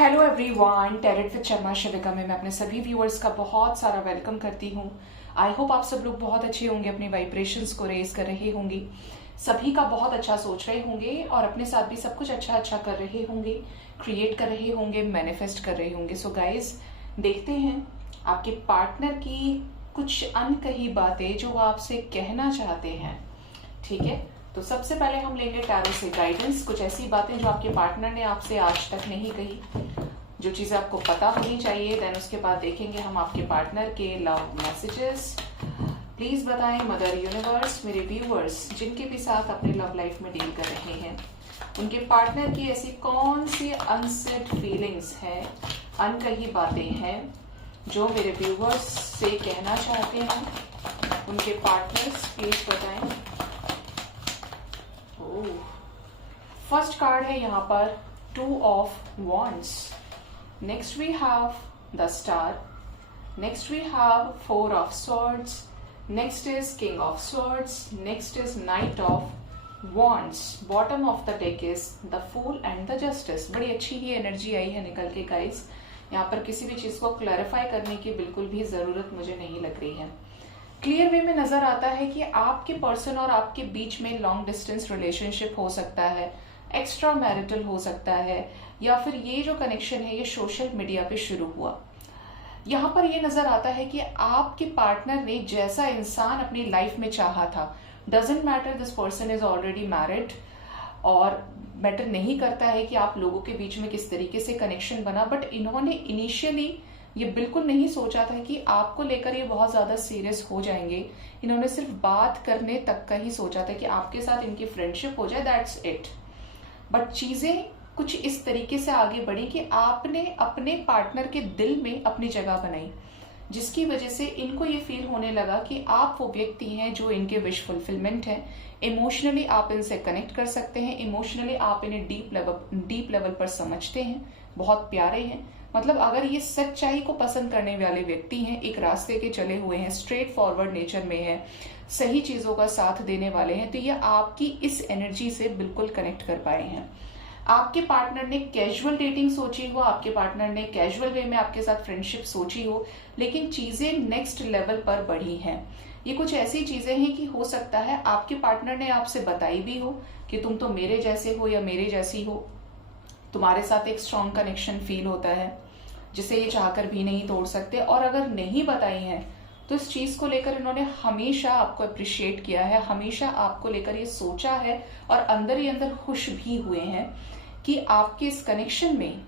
Hello everyone, tarot with Sharma Shivika में मैं अपने सभी व्यूअर्स का बहुत सारा वेलकम करती हूँ। आई होप आप सब लोग बहुत अच्छे होंगे, अपने वाइब्रेशंस को रेज कर रहे होंगे, सभी का बहुत अच्छा सोच रहे होंगे और अपने साथ भी सब कुछ अच्छा अच्छा कर रहे होंगे, क्रिएट कर रहे होंगे, मैनिफेस्ट कर रहे होंगे। सो गाइज, देखते हैं आपके पार्टनर की कुछ अनकही बातें जो वो आपसे कहना चाहते हैं। ठीक है, तो सबसे पहले हम लेंगे टैरो से गाइडेंस, कुछ ऐसी बातें जो आपके पार्टनर ने आपसे आज तक नहीं कही, जो चीजें आपको पता होनी चाहिए। देन उसके बाद देखेंगे हम आपके पार्टनर के लव मैसेजेस। प्लीज बताएं मदर यूनिवर्स, मेरे व्यूअर्स जिनके भी साथ अपने लव लाइफ में डील कर रहे हैं, उनके पार्टनर की ऐसी कौन सी अनसेड फीलिंग्स है, अनकही बातें हैं जो मेरे व्यूअर्स से कहना चाहते हैं। उनके पार्टनर्स प्लीज बताएं। फर्स्ट कार्ड है यहाँ पर two of wands, next we have the star, next we have four of swords, next is king of swords, next is knight of wands, bottom of the deck is the fool and the justice. बड़ी अच्छी ही energy आई है निकल के guys. यहाँ पर किसी भी चीज को क्लैरिफाई करने की बिल्कुल भी जरूरत मुझे नहीं लग रही है। क्लियर वे में नजर आता है कि आपके पर्सन और आपके बीच में लॉन्ग डिस्टेंस रिलेशनशिप हो सकता है, एक्स्ट्रा मैरिटल हो सकता है, या फिर ये जो कनेक्शन है ये सोशल मीडिया पे शुरू हुआ। यहाँ पर ये नजर आता है कि आपके पार्टनर ने जैसा इंसान अपनी लाइफ में चाहा था, doesn't matter this person is already married, और मैटर नहीं करता है कि आप लोगों के बीच में किस तरीके से कनेक्शन बना, बट इन्होंने इनिशियली ये बिल्कुल नहीं सोचा था कि आपको लेकर ये बहुत ज्यादा सीरियस हो जाएंगे। इन्होंने सिर्फ बात करने तक का ही सोचा था कि आपके साथ इनकी फ्रेंडशिप हो जाए, दैट्स इट। बट चीजें कुछ इस तरीके से आगे बढ़ी कि आपने अपने पार्टनर के दिल में अपनी जगह बनाई, जिसकी वजह से इनको ये फील होने लगा कि आप वो व्यक्ति हैं जो इनके विश फुलफिलमेंट है। इमोशनली आप इनसे कनेक्ट कर सकते हैं, इमोशनली आप इन्हें डीप लेवल पर समझते हैं, बहुत प्यारे हैं। मतलब अगर ये सच्चाई को पसंद करने वाले व्यक्ति हैं, एक रास्ते के चले हुए हैं, स्ट्रेट फॉरवर्ड नेचर में है, सही चीजों का साथ देने वाले हैं, तो ये आपकी इस एनर्जी से बिल्कुल कनेक्ट कर पाए हैं। आपके पार्टनर ने कैजुअल डेटिंग सोची हो, आपके पार्टनर ने कैजुअल वे में आपके साथ फ्रेंडशिप सोची हो, लेकिन चीजें नेक्स्ट लेवल पर बढ़ी हैं। ये कुछ ऐसी चीजें हैं कि हो सकता है आपके पार्टनर ने आपसे बताई भी हो कि तुम तो मेरे जैसे हो या मेरे जैसी हो, तुम्हारे साथ एक स्ट्रॉन्ग कनेक्शन फील होता है जिसे ये चाहकर भी नहीं तोड़ सकते। और अगर नहीं बताई हैं तो इस चीज को लेकर इन्होंने हमेशा आपको अप्रिशिएट किया है, हमेशा आपको लेकर ये सोचा है और अंदर ही अंदर खुश भी हुए हैं कि आपके इस कनेक्शन में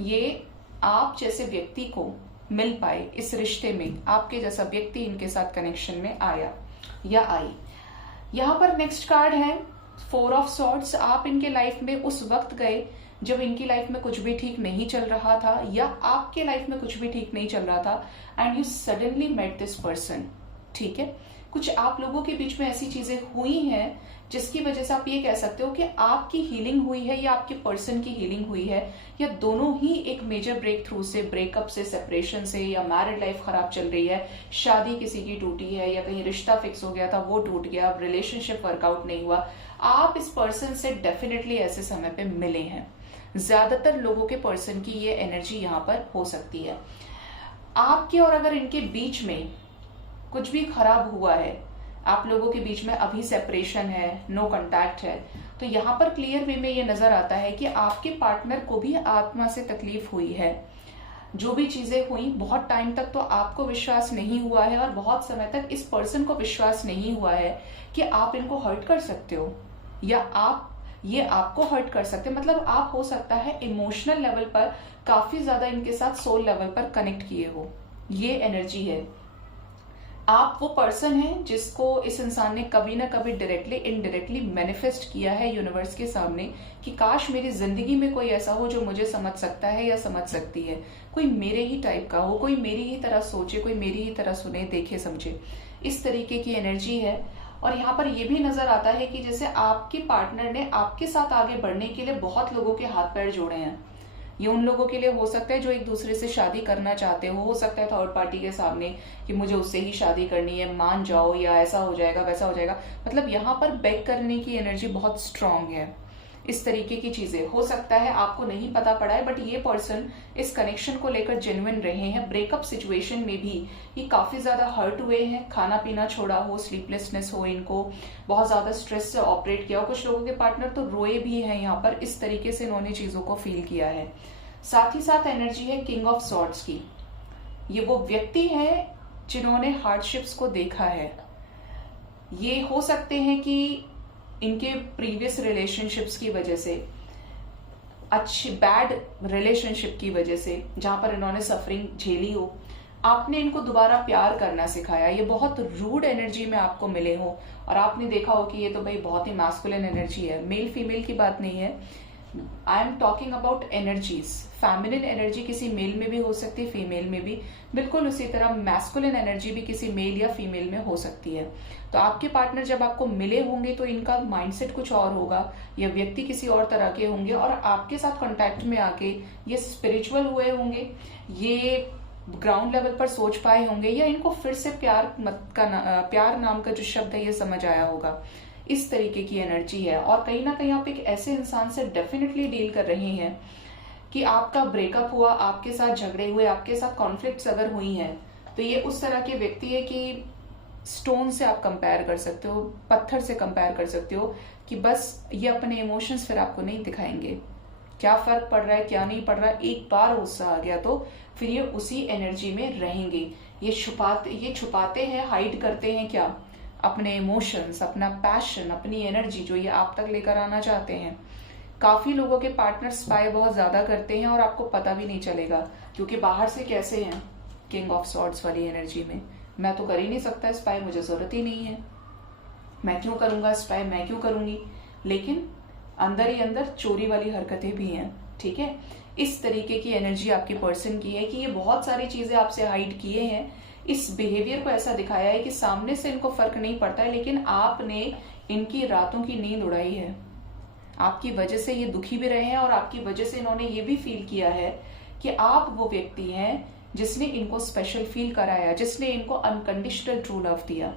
ये आप जैसे व्यक्ति को मिल पाए, इस रिश्ते में आपके जैसा व्यक्ति इनके साथ कनेक्शन में आया या आई। यहाँ पर नेक्स्ट कार्ड है फोर ऑफ सॉर्ड्स। आप इनके लाइफ में उस वक्त गए जब इनकी लाइफ में कुछ भी ठीक नहीं चल रहा था, या आपके लाइफ में कुछ भी ठीक नहीं चल रहा था, and you suddenly met this person. ठीक है, कुछ आप लोगों के बीच में ऐसी चीजें हुई हैं जिसकी वजह से आप ये कह सकते हो कि आपकी हीलिंग हुई है या आपके पर्सन की हीलिंग हुई है, या दोनों ही एक मेजर ब्रेक थ्रू से, ब्रेकअप से, सेपरेशन से, या मैरिड लाइफ खराब चल रही है, शादी किसी की टूटी है, या कहीं रिश्ता फिक्स हो गया था वो टूट गया, रिलेशनशिप वर्कआउट नहीं हुआ। आप इस पर्सन से डेफिनेटली ऐसे समय पे मिले हैं। ज्यादातर लोगों के पर्सन की ये एनर्जी यहाँ पर हो सकती है। आपके और अगर इनके बीच में कुछ भी खराब हुआ है, आप लोगों के बीच में अभी सेपरेशन है, नो कांटेक्ट है, तो यहाँ पर क्लियर वे में ये नजर आता है कि आपके पार्टनर को भी आत्मा से तकलीफ हुई है। जो भी चीजें हुई, बहुत टाइम तक तो आपको विश्वास नहीं हुआ है और बहुत समय तक इस पर्सन को विश्वास नहीं हुआ है कि आप इनको हर्ट कर सकते हो या ये आपको हर्ट कर सकते हैं। मतलब आप हो सकता है इमोशनल लेवल पर काफी ज्यादा इनके साथ सोल लेवल पर कनेक्ट किए हो, ये एनर्जी है। आप वो पर्सन है जिसको इस इंसान ने कभी ना कभी डायरेक्टली इनडायरेक्टली मैनिफेस्ट किया है यूनिवर्स के सामने कि काश मेरी जिंदगी में कोई ऐसा हो जो मुझे समझ सकता है या समझ सकती है, कोई मेरे ही टाइप का हो, कोई मेरी ही तरह सोचे, कोई मेरी ही तरह सुने, देखे, समझे। इस तरीके की एनर्जी है। और यहाँ पर यह भी नजर आता है कि जैसे आपके पार्टनर ने आपके साथ आगे बढ़ने के लिए बहुत लोगों के हाथ पैर जोड़े हैं। ये उन लोगों के लिए हो सकता है जो एक दूसरे से शादी करना चाहते हो सकता है थर्ड पार्टी के सामने कि मुझे उससे ही शादी करनी है, मान जाओ, या ऐसा हो जाएगा वैसा हो जाएगा। मतलब यहाँ पर बेग करने की एनर्जी बहुत स्ट्रांग है। इस तरीके की चीजें हो सकता है आपको नहीं पता पड़ा है, बट ये पर्सन इस कनेक्शन को लेकर जेन्युइन रहे हैं। ब्रेकअप सिचुएशन में भी ये काफी ज्यादा हर्ट हुए हैं, खाना पीना छोड़ा हो, स्लीपलेसनेस हो, इनको बहुत ज्यादा स्ट्रेस से ऑपरेट किया हो। कुछ लोगों के पार्टनर तो रोए भी हैं यहाँ पर, इस तरीके से इन्होंने चीजों को फील किया है। साथ ही साथ एनर्जी है किंग ऑफ सॉर्ड्स की। ये वो व्यक्ति है जिन्होंने हार्डशिप्स को देखा है। ये हो सकते हैं कि इनके प्रीवियस रिलेशनशिप्स की वजह से, अच्छी बैड रिलेशनशिप की वजह से, जहां पर इन्होंने सफरिंग झेली हो, आपने इनको दोबारा प्यार करना सिखाया। ये बहुत रूड एनर्जी में आपको मिले हो और आपने देखा हो कि ये तो भाई बहुत ही मैस्कुलिन एनर्जी है। मेल फीमेल की बात नहीं है, I am talking about energies. Feminine energy किसी मेल में भी हो सकती है, फीमेल में भी, बिल्कुल उसी तरह मैस्कुलिन एनर्जी भी किसी मेल या फीमेल में हो सकती है। तो आपके पार्टनर जब आपको मिले होंगे तो इनका माइंडसेट कुछ और होगा, या व्यक्ति किसी और तरह के होंगे और आपके साथ कांटेक्ट में आके ये स्पिरिचुअल हुए होंगे, ये ग्राउंड लेवल पर सोच पाए होंगे, या इनको फिर से प्यार नाम का जो शब्द है ये समझ आया होगा। इस तरीके की एनर्जी है। और कहीं ना कहीं आप एक ऐसे इंसान से डेफिनेटली डील कर रहे हैं कि आपका ब्रेकअप हुआ, आपके साथ झगड़े हुए, आपके साथ कॉन्फ्लिक्ट्स अगर हुई हैं, तो ये उस तरह के व्यक्ति है कि स्टोन से आप कंपेयर कर सकते हो, पत्थर से कंपेयर कर सकते हो, कि बस ये अपने इमोशंस फिर आपको नहीं दिखाएंगे। क्या फर्क पड़ रहा है, क्या नहीं पड़ रहा है, एक बार गुस्सा आ गया तो फिर ये उसी एनर्जी में रहेंगे। ये छुपाते हैं, हाइड करते हैं क्या, अपने इमोशंस, अपना पैशन, अपनी एनर्जी जो ये आप तक लेकर आना चाहते हैं। काफी लोगों के पार्टनर स्पाई बहुत ज्यादा करते हैं और आपको पता भी नहीं चलेगा, क्योंकि बाहर से कैसे हैं, किंग ऑफ सॉर्ड्स वाली एनर्जी में, मैं तो कर ही नहीं सकता स्पाई, मुझे जरूरत ही नहीं है, मैं क्यों करूंगा स्पाई, मैं क्यों करूंगी। लेकिन अंदर ही अंदर चोरी वाली हरकतें भी हैं। ठीक है, इस तरीके की एनर्जी आपके पर्सन की है कि ये बहुत सारी चीजें आपसे हाइड किए हैं। इस बिहेवियर को ऐसा दिखाया है कि सामने से इनको फर्क नहीं पड़ता है, लेकिन आपने इनकी रातों की नींद उड़ाई है। आपकी वजह से ये दुखी भी रहे हैं और आपकी वजह से इन्होंने ये भी फील किया है कि आप वो व्यक्ति हैं जिसने इनको स्पेशल फील कराया, जिसने इनको अनकंडीशनल ट्रू लव दिया।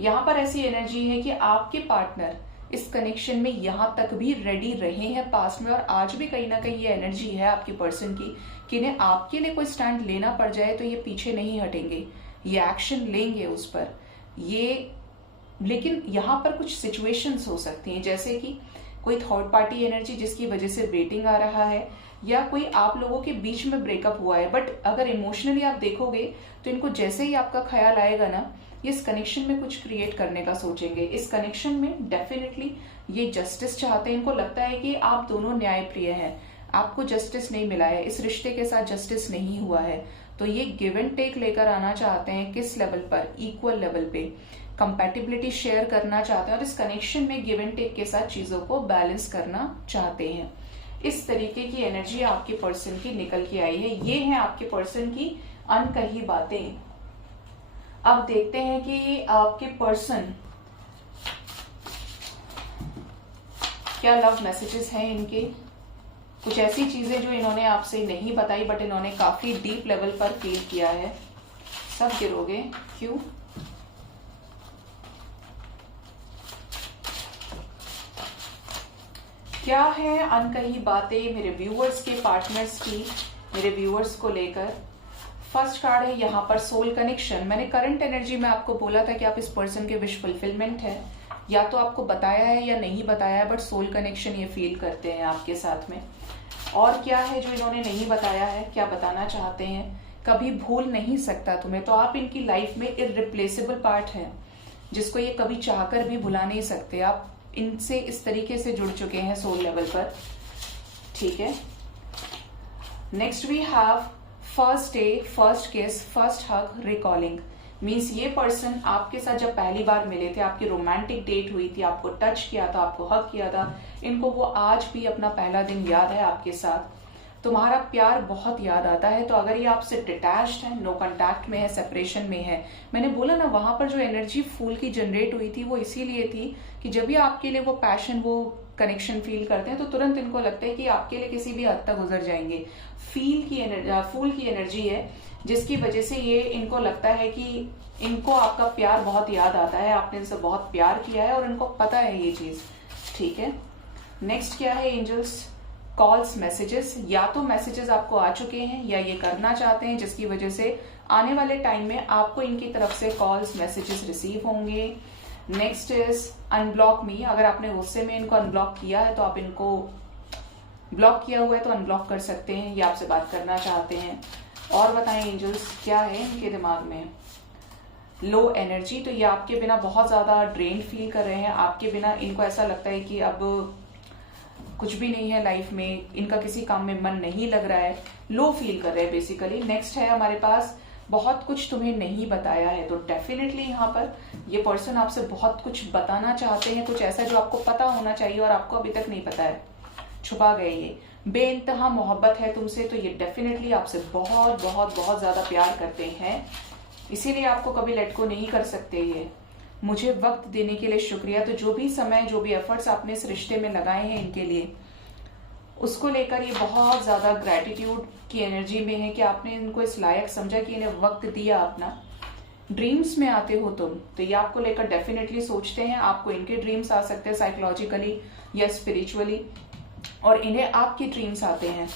यहाँ पर ऐसी एनर्जी है कि आपके पार्टनर इस कनेक्शन में यहाँ तक भी रेडी रहे हैं पास्ट में, और आज भी कहीं ना कहीं ये एनर्जी है आपकी पर्सन की कि इन्हें आपके लिए कोई स्टैंड लेना पड़ जाए तो ये पीछे नहीं हटेंगे, ये एक्शन लेंगे उस पर ये। लेकिन यहाँ पर कुछ सिचुएशंस हो सकती हैं, जैसे कि कोई थर्ड पार्टी एनर्जी जिसकी वजह से रेटिंग आ रहा है, या कोई आप लोगों के बीच में ब्रेकअप हुआ है, बट अगर इमोशनली आप देखोगे तो इनको जैसे ही आपका ख्याल आएगा ना, ये इस कनेक्शन में कुछ क्रिएट करने का सोचेंगे। इस कनेक्शन में डेफिनेटली ये जस्टिस चाहते हैं। इनको लगता है कि आप दोनों न्यायप्रिय हैं, आपको जस्टिस नहीं मिला है, इस रिश्ते के साथ जस्टिस नहीं हुआ है, तो ये गिव एंड टेक लेकर आना चाहते हैं। किस लेवल पर, इक्वल लेवल पे कंपैटिबिलिटी शेयर करना चाहते हैं और इस कनेक्शन में गिव एंड टेक के साथ चीजों को बैलेंस करना चाहते हैं। इस तरीके की एनर्जी आपके पर्सन की निकल के आई है। ये है आपके पर्सन की अनकही बातें। अब देखते हैं कि आपके पर्सन क्या लव मैसेजेस हैं इनके, कुछ ऐसी चीजें जो इन्होंने आपसे नहीं बताई बट इन्होंने काफी डीप लेवल पर फील किया है। सब गिरोगे क्यों? क्या है अनकही बातें मेरे व्यूअर्स के, पार्टनर्स की, मेरे व्यूअर्स को लेकर। फर्स्ट कार्ड है यहाँ पर सोल कनेक्शन। मैंने करंट एनर्जी में आपको बोला था कि आप इस पर्सन के विश फुलफिलमेंट है, या तो आपको बताया है या नहीं बताया है, बट सोल कनेक्शन ये फील करते हैं आपके साथ में। और क्या है जो इन्होंने नहीं बताया है, क्या बताना चाहते हैं? कभी भूल नहीं सकता तुम्हें, तो आप इनकी लाइफ में इररिप्लेसेबल पार्ट है जिसको ये कभी चाहकर भी भुला नहीं सकते। आप इनसे इस तरीके से जुड़ चुके हैं सोल लेवल पर। ठीक है, next we have first day, first kiss, first hug, recalling. Means ये पर्सन आपके साथ जब पहली बार मिले थे, आपकी रोमांटिक डेट हुई थी, आपको टच किया था, आपको हग किया था, इनको वो आज भी अपना पहला दिन याद है आपके साथ। तुम्हारा प्यार बहुत याद आता है। तो अगर ये आपसे डिटैच्ड है, नो कांटेक्ट में है, सेपरेशन में है, मैंने बोला ना वहां पर जो एनर्जी फूल की जनरेट हुई थी वो इसीलिए थी कि जब भी आपके लिए वो पैशन, वो कनेक्शन फील करते हैं तो तुरंत इनको लगता है कि आपके लिए किसी भी हद तक गुजर जाएंगे। फूल की एनर्जी है जिसकी वजह से ये इनको लगता है कि इनको आपका प्यार बहुत याद आता है, आपने इनसे बहुत प्यार किया है और इनको पता है ये चीज। ठीक है, नेक्स्ट क्या है एंजल्स, कॉल्स मैसेजेस, या तो मैसेजेस आपको आ चुके हैं या ये करना चाहते हैं, जिसकी वजह से आने वाले टाइम में आपको इनकी तरफ से कॉल्स मैसेजेस रिसीव होंगे। नेक्स्ट इज अनब्लॉक मी, अगर आपने गुस्से में इनको अनब्लॉक किया है तो आप इनको ब्लॉक किया हुआ है तो अनब्लॉक कर सकते हैं, ये आपसे बात करना चाहते हैं। और बताएं एंजल्स क्या है इनके दिमाग में। लो एनर्जी, तो ये आपके बिना बहुत ज्यादा ड्रेन फील कर रहे हैं, आपके बिना इनको ऐसा लगता है कि अब कुछ भी नहीं है लाइफ में, इनका किसी काम में मन नहीं लग रहा है, लो फील कर रहे हैं बेसिकली। नेक्स्ट है हमारे पास बहुत कुछ तुम्हें नहीं बताया है, तो डेफिनेटली यहाँ पर ये पर्सन आपसे बहुत कुछ बताना चाहते हैं, कुछ ऐसा जो आपको पता होना चाहिए और आपको अभी तक नहीं पता है, छुपा गए ये। बेइंतहा मोहब्बत है तुमसे, तो ये डेफिनेटली आपसे बहुत बहुत बहुत ज्यादा प्यार करते हैं, इसीलिए आपको कभी लेट को नहीं कर सकते ये। मुझे वक्त देने के लिए शुक्रिया, तो जो भी समय जो भी एफर्ट्स आपने इस रिश्ते में लगाए हैं इनके लिए, उसको लेकर ये बहुत ज्यादा ग्रेटिट्यूड की एनर्जी में है कि आपने इनको इस लायक समझा कि इन्हें वक्त दिया अपना। ड्रीम्स में आते हो तुम, तो ये आपको लेकर डेफिनेटली सोचते हैं, आपको इनके ड्रीम्स आ सकते हैं साइकोलॉजिकली या स्पिरिचुअली, और इन्हें आपकी ड्रीम्स आते हैं।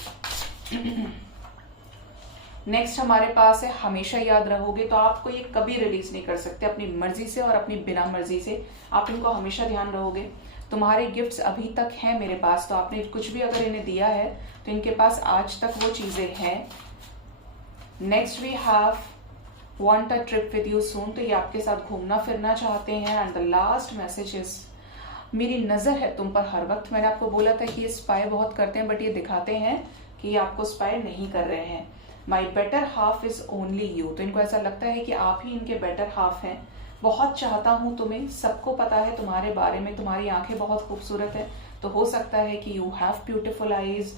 नेक्स्ट हमारे पास है हमेशा याद रहोगे, तो आपको ये कभी रिलीज नहीं कर सकते अपनी मर्जी से और अपनी बिना मर्जी से, आप इनको हमेशा ध्यान रहोगे। तुम्हारे गिफ्ट्स अभी तक हैं मेरे पास, तो आपने कुछ भी अगर इन्हें दिया है तो इनके पास आज तक वो चीजें हैं। Next we have want a trip with you soon, तो ये आपके साथ घूमना फिरना चाहते हैं। And the last message is मेरी नजर है तुम पर हर वक्त। मैंने आपको बोला था कि ये स्पाई बहुत करते हैं, बट ये दिखाते हैं कि ये आपको स्पाई नहीं कर रहे हैं। माई better half is only you, तो इनको ऐसा लगता है कि आप ही इनके बेटर हाफ हैं। बहुत चाहता हूं तुम्हें, सबको पता है तुम्हारे बारे में, तुम्हारी आंखें बहुत खूबसूरत है, तो हो सकता है कि यू हैव ब्यूटिफुल आईज,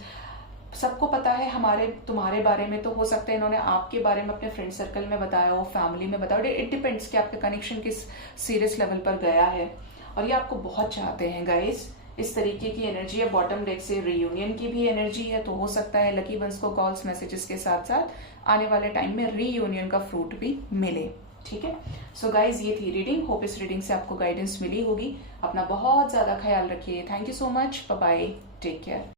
सबको पता है तुम्हारे बारे में, तो हो सकता है इन्होंने आपके बारे में अपने फ्रेंड सर्कल में बताया हो, फैमिली में बताया हो, इट डिपेंड्स कि आपका कनेक्शन किस सीरियस लेवल पर गया है, और ये आपको बहुत चाहते हैं गाइस। इस तरीके की एनर्जी है। बॉटम डेक से रियूनियन की भी एनर्जी है, तो हो सकता है लकी वंस को कॉल्स मैसेजेस के साथ साथ आने वाले टाइम में रीयूनियन का फ्रूट भी मिले। ठीक है, सो गाइज ये थी रीडिंग। होप इस रीडिंग से आपको गाइडेंस मिली होगी। अपना बहुत ज्यादा ख्याल रखिए। Thank you so much, bye bye, take care.